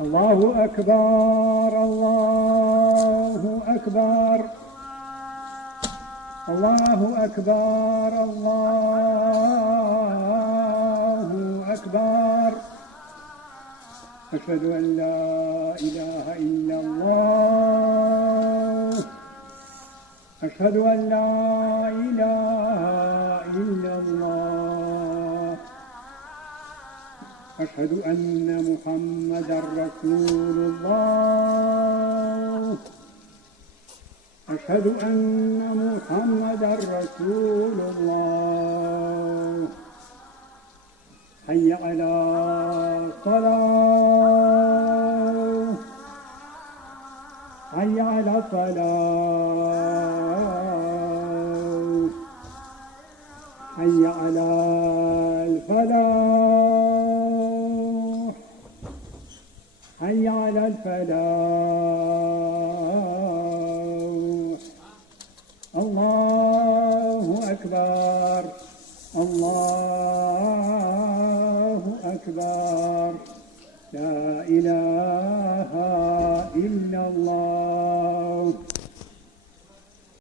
الله أكبر الله أكبر الله أكبر الله أكبر. أشهد أن لا إله إلا الله أشهد أن لا إله إلا الله أشهد أن محمدًا رسول الله أشهد أن محمدًا رسول الله. حي على الصلاة حي على الصلاة حي على الفلاح حي على الفلاح. الله أكبر الله أكبر. لا إله إلا الله.